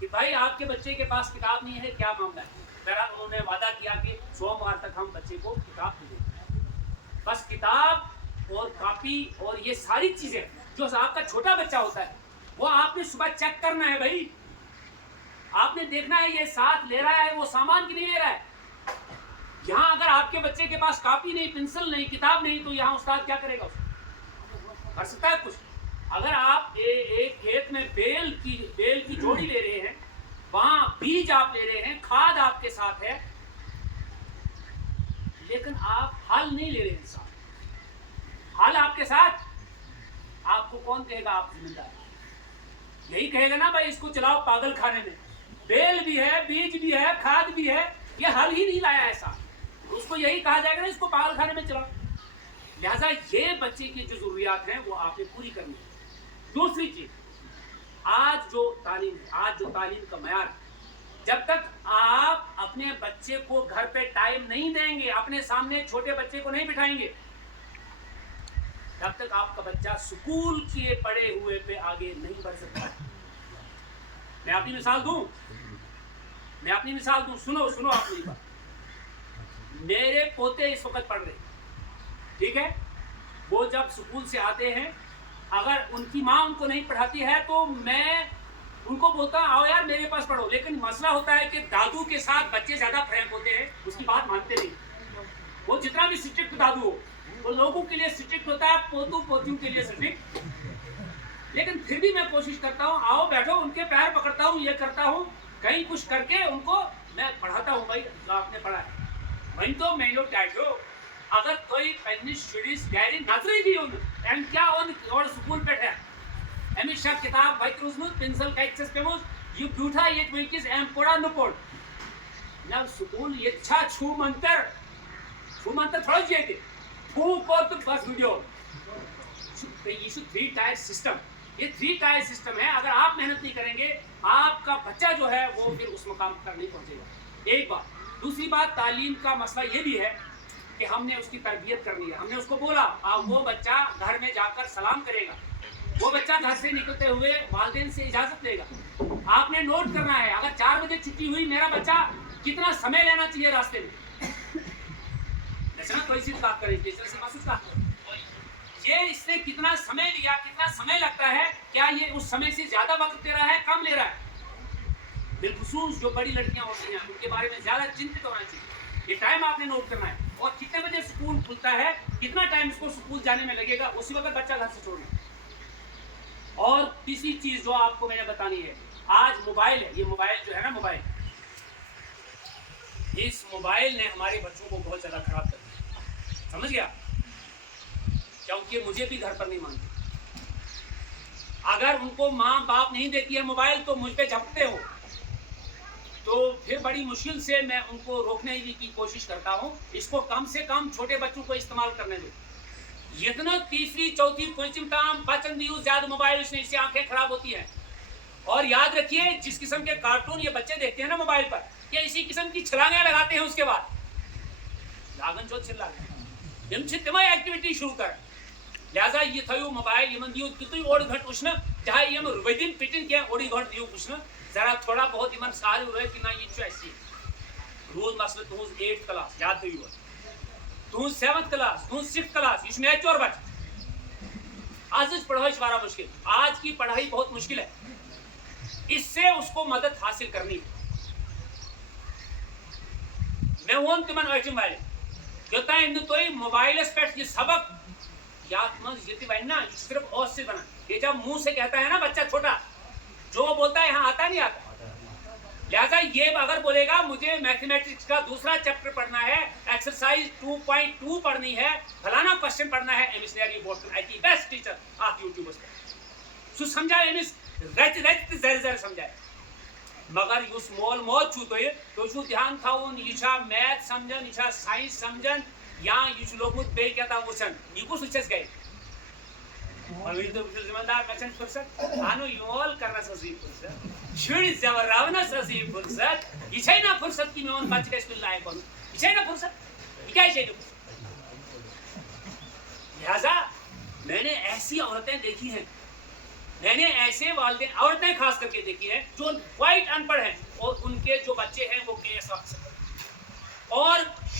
کہ بھائی آپ کے بچے کے پاس کتاب نہیں ہے، کیا معاملہ ہے؟ بہرحال انہوں نے وعدہ کیا کہ سوموار تک ہم بچے کو کتاب دے دیں گے. بس کتاب اور کاپی اور یہ ساری چیزیں جو آپ کا چھوٹا بچہ ہوتا ہے وہ آپ نے صبح چیک کرنا ہے. بھائی آپ نے دیکھنا ہے یہ ساتھ لے رہا ہے وہ سامان کی نہیں لے رہا ہے. یہاں اگر آپ کے بچے کے پاس کاپی نہیں، پنسل نہیں، کتاب نہیں، تو یہاں استاد کیا کرے گا؟ کر سکتا ہے کچھ؟ اگر آپ ایک کھیت میں بیل کی جوڑی لے رہے ہیں، وہاں بیج آپ لے رہے ہیں، کھاد آپ کے ساتھ ہے، لیکن آپ ہل نہیں لے رہے ہیں ساتھ. ہل آپ کے ساتھ، آپ کو کون کہے گا آپ ذمہ دار؟ یہی کہے گا نا بھائی اس کو چلاؤ پاگل کھانے میں. بیل بھی ہے، بیج بھی ہے، کھاد بھی ہے، یہ ہل ہی نہیں لایا ایسا، اس کو یہی کہا جائے گا نا اس کو پاگل کھانے میں چلاؤ. لہذا یہ بچے کی جو ضروریات ہیں وہ آپ نے پوری کرنی ہے. دوسری چیز، آج جو تعلیم کا معیار، جب تک آپ اپنے بچے کو گھر پہ ٹائم نہیں دیں گے، اپنے سامنے چھوٹے بچے کو نہیں بٹھائیں گے، تب تک آپ کا بچہ سکول کے پڑھے ہوئے پہ آگے نہیں بڑھ سکتا. میں اپنی مثال دوں، سنو آپ میری بات. میرے پوتے اس وقت پڑھ رہے ہیں، ٹھیک ہے؟ وہ جب سکول سے آتے ہیں، اگر ان کی ماں ان کو نہیں پڑھاتی ہے تو میں ان کو بولتا ہوں آؤ یار میرے پاس پڑھو. لیکن مسئلہ ہوتا ہے کہ دادو کے ساتھ بچے زیادہ فرینک ہوتے ہیں، اس کی بات مانتے نہیں. وہ جتنا بھی اسٹرکٹ دادو ہو، وہ لوگوں کے لیے اسٹرکٹ ہوتا ہے، پوتوں پوتیوں کے لیے اسٹرکٹ. لیکن پھر بھی میں کوشش کرتا ہوں آؤ بیٹھو، ان کے پیر پکڑتا ہوں، یہ کرتا ہوں، کہیں کچھ کر کے ان کو میں پڑھاتا ہوں. بھائی آپ نے پڑھا ہے وہیں تو میں ٹائٹو اگر کوئی پینس شڈیس ڈائری نظر دی ایم کیا اور سکول پہ امیش کتاب وت روزمت پنسل کتس پیمز یہ بیوٹھا یہ ونکس ایم پوڑا نپوڑ نا سکول یہ چھو منتر تھوڑا یہ پھو پور تو بس ویڈیو. یہ 3 ٹائر سسٹم، یہ 3 ٹائر سسٹم ہے. اگر آپ محنت نہیں کریں گے آپ کا بچہ جو ہے وہ پھر اس مقام تک نہیں پہنچے گا. ایک بات. دوسری بات، تعلیم کا مسئلہ یہ بھی ہے کہ ہم نے اس کی تربیت کرنی ہے. ہم نے اس کو بولا وہ بچہ گھر میں جا کر سلام کرے گا، وہ بچہ گھر سے نکلتے ہوئے والدین سے اجازت لے گا. آپ نے نوٹ کرنا ہے اگر 4 بجے چھٹی ہوئی میرا بچہ کتنا سمے لینا چاہیے راستے میں. کوئی سی بات کریں گے یہ اس نے کتنا سمے لیا، کتنا سمے لگتا ہے، کیا یہ اس سمے سے زیادہ وقت دے رہا ہے، کم لے رہا ہے. بالخصوص جو بڑی لڑکیاں ہوتی ہیں ان کے بارے میں زیادہ چنتت ہونا چاہیے. یہ ٹائم آپ نے نوٹ کرنا ہے اور کتنے بجے سکول کھلتا ہے، کتنا ٹائم اس کو سکول جانے میں لگے گا، اسی وقت بچہ گھر سے چھوڑنا. اور تیسری چیز جو آپ کو میں نے بتانی ہے، آج موبائل ہے، یہ موبائل جو ہے نا موبائل، اس موبائل نے ہمارے بچوں کو بہت زیادہ خراب کر دیا. سمجھ گیا؟ کیونکہ مجھے بھی گھر پر نہیں مانتے. اگر ان کو ماں باپ نہیں دیتی ہے موبائل تو مجھ پہ جھپتے ہو، تو پھر بڑی مشکل سے میں ان کو روکنے کی کوشش کرتا ہوں. اس کو کم سے کم چھوٹے بچوں کو استعمال کرنے دو. اتنا تیسری چوتھی پنچم تام بچن دیو زیادہ موبائل اس سے آنکھیں خراب ہوتی ہیں. اور یاد رکھیے جس قسم کے کارٹون یہ بچے دیکھتے ہیں نا موبائل پر، یہ اسی قسم کی چھلانگیں لگاتے ہیں. اس کے بعد لاگن چوت چھلا تمہیں ایکٹیویٹی شروع کر. لہذا یہ تھو موبائل ان دیو تیت اوڑ گھنٹ وچن، چاہے یہ ودن پٹن کی اوڑی گھنٹ دیو وچن، ذرا تھوڑا بہت ان سارے روز کہ نا یہ اسی روز مسئلہ تہذ 8th کلاس یاد تھو، تہذ 7th کلاس، تہذ 6th کلاس، یہ میچور بچہ. آج پڑھائی بڑا مشکل، آج کی پڑھائی بہت مشکل ہے. اس سے اس کو مدد حاصل کرنی. میں ون تمن اٹم والے یوتان نو تھی موبائلس پہ یہ سبق یات مز یہ ون نا یہ صرف اوس سے بنا. یہ جب منہ سے کہتا ہے نا بچہ چھوٹا، جو وہ بولتا ہے یہاں آتا نہیں آتا. لہذا یہ اگر بولے گا مجھے میتھمیٹکس کا دوسرا چیپٹر پڑھنا ہے، ایکسرسائز 2.2 پڑھنی ہے، فلانا کوشچن پڑھنا ہے، امس نیری بوٹ اتی بیسٹ ٹیچر آپ یوٹیوبس پہ سو سمجھائے امس رت رت تو زر زر سمجھائے. مگر اس مول موج چھو تھی دھیان تھاؤن یہ میتھ سمجھن، یہ سائنس سمجھن، یا یہ لوگمت بی کیا وچن یہ کس وچس گئے. ذمہ دار بچن فرصت انو یول کرنس فرصت، شر زورنس فرصت، یہ نا فرصت کہ میون بچہ گھس کن لائق بن، یہ نا فرصت، یہ کیا. لہذا میں نے ایسی عورتیں دیکھی ہیں، میں نے ایسے والدین عورتیں خاص کر کے دیکھی ہیں جو کوائٹ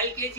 LKG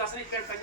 10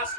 10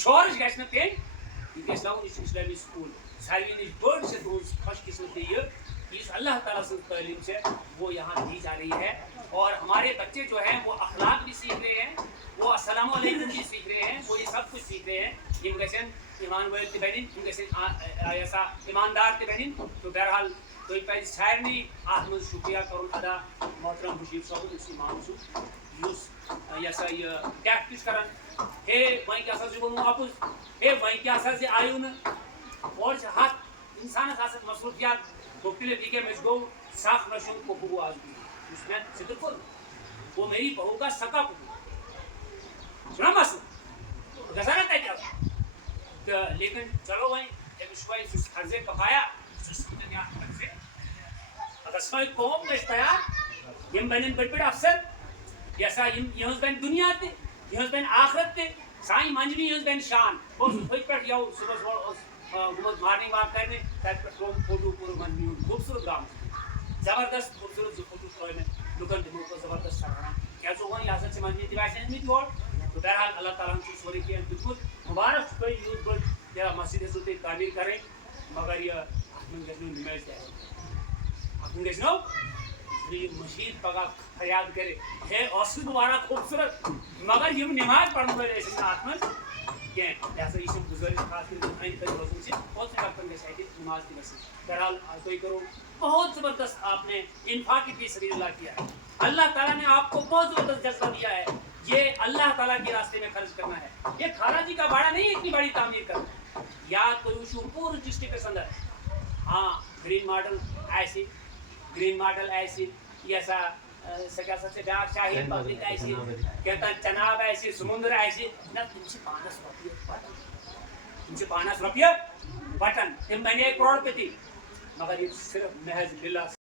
شورش گژھِ نہٕ پیٚنۍ یہِ گژھِ لگُن یہِ چھُ اسلامی سکوٗل ساروی نِش بٔڑ چھِ تُہٕنٛز خوش قسمتی یہ اللہ تعالیٰ سے تعلیم سے وہ یہاں دی جا رہی ہے اور ہمارے بچے جو ہیں وہ اخلاق بھی سیکھ رہے ہیں وہ السلام علیکم بھی سیکھ رہے ہیں وہ یہ سب کچھ سیکھ رہے ہیں یم گژھن ایمان وٲلۍ تہِ بنٕنۍ یم گژھن ایسا ایماندار تہِ بنٕنۍ تو بہرحال تُہۍ پَزِ سارنٕے اَتھ منٛز شُکریہ کَرُن ادا محترم بشیٖر صٲبُن یُس اِمام چھُ یُس یہِ ہسا یہِ ٹٮ۪کٹ تہِ چھُ کران ہے وۄنۍ کیٛاہ سا چھُ ووٚنمُت اَپُز ہے وۄنۍ کیٛاہ سا زِ آیِو نہٕ اورٕ چھِ ہتھ اِنسانَس آسان مصروٗفیات دوٚپ تیٚلہِ ٹھیٖک ہے مےٚ چھُ گوٚو سکھ رچھُن پھوٚپھوٗ آز یُس مےٚ ذِکر کوٚر وہ میری بہو کا سکا پھوٚپھوٗ چھُنا مسلہٕ گژھان نا تتہِ آسُن تہٕ لیکن چلو وۄنۍ أمِس چھُ وۄنۍ سُہ چھُ فرضے کفایا سُہ چھُ سمجھان یہِ فرضے اگر سٲنۍ قوم گژھِ تیار یِم بنن بٔڑۍ بٔڑۍ افسر یہِ ہسا یِہٕنٛز بنہِ دُنیا تہِ یِہٕنٛز بنہِ آخرت تہِ سانہِ منجنی ہٕنٛز بنہِ شان بہٕ اوسُس تھٔدۍ پٮ۪ٹھ یَوٕ صُبحس اوس گوٚمُت مارنِنٛگ واک کرنہِ تتہِ پٮ۪ٹھ ترٛووُم فوٹوٗ کوٚرُم منجنی ہُنٛد خوٗبصوٗرت گام زبردست خوٗبصوٗرت 2 فوٹوٗ ترٛٲے مےٚ لُکن تِمو کوٚر زبردست سراہنا کیٛاہ ژٕ ووٚن یہِ ہسا چھِ منجنی تہِ آسہِ ٲسمٕتۍ یور تہٕ بہرحال اللہ تعالیٰ ہن چھُ سورُے کینٛہہ دیُتمُت مُبارک چھُ تۄہہِ یوٗت بٔڑ یا مسجد ٲسوٕ تۄہہِ تعمیٖر کَرٕنۍ مگر یہِ اَتھ منٛز گژھِ نہٕ نِماز تہِ آسٕنۍ اَتھ منٛز گژھِ نو یہ مشید پگہ فریاد کرے ہے اوسُس بہٕ واریاہ خوٗبصوٗرت مگر یِم نِماز پرن وٲلۍ ٲسۍ نہٕ اَتھ منٛز کینٛہہ لہذا یہِ چھِ گُزٲرِش خاص کر أنٛدۍ پٔکۍ روزُن چھِ پوٚتُس وقتن گژھِ اَتہِ نِماز تہِ گژھٕنۍ بہرحال تُہۍ کٔرو بہت زبردست آپ نے انفاق فی سبیل اللہ کیا ہے اللہ تعالیٰ نے آپ کو بہت زبردست جذبہ دیا ہے یہ اللہ تعالیٰ کے راستے میں خرچ کرنا ہے یہ کھارا جی کا باڑا نہیں ہے اتنی بڑی تعمیر کرنا ہے یاد کوئی وچھو پورے ڈسٹرکٹس اندر ہاں گرین ماڈل آسہِ گرین ماڈل آسہِ یہ سا سہ کیٛاہ سا چھِ بیٛاکھ شاہی پبلک آسہِ کیٛاہ چناب آسہِ سمندر آسہِ نہ تِم چھِ پانس رۄپیہِ وٹان تِم چھِ پانس رۄپیہِ وٹان تِم بنے کروڑ پتی مگر یہ صرف محض للہ